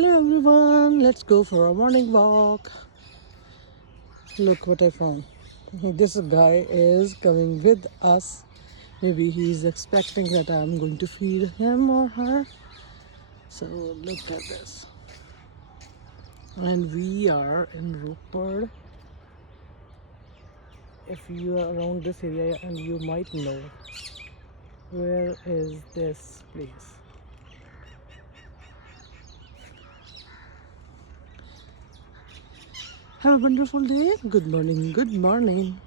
Hello everyone, let's go for a morning walk. Look what I found. This guy is coming with us. Maybe he's expecting that I'm going to feed him or her. So look at this. And we are in Rupert. If you are around this area, and you might know where is this place. Have a wonderful day. Good morning. Good morning.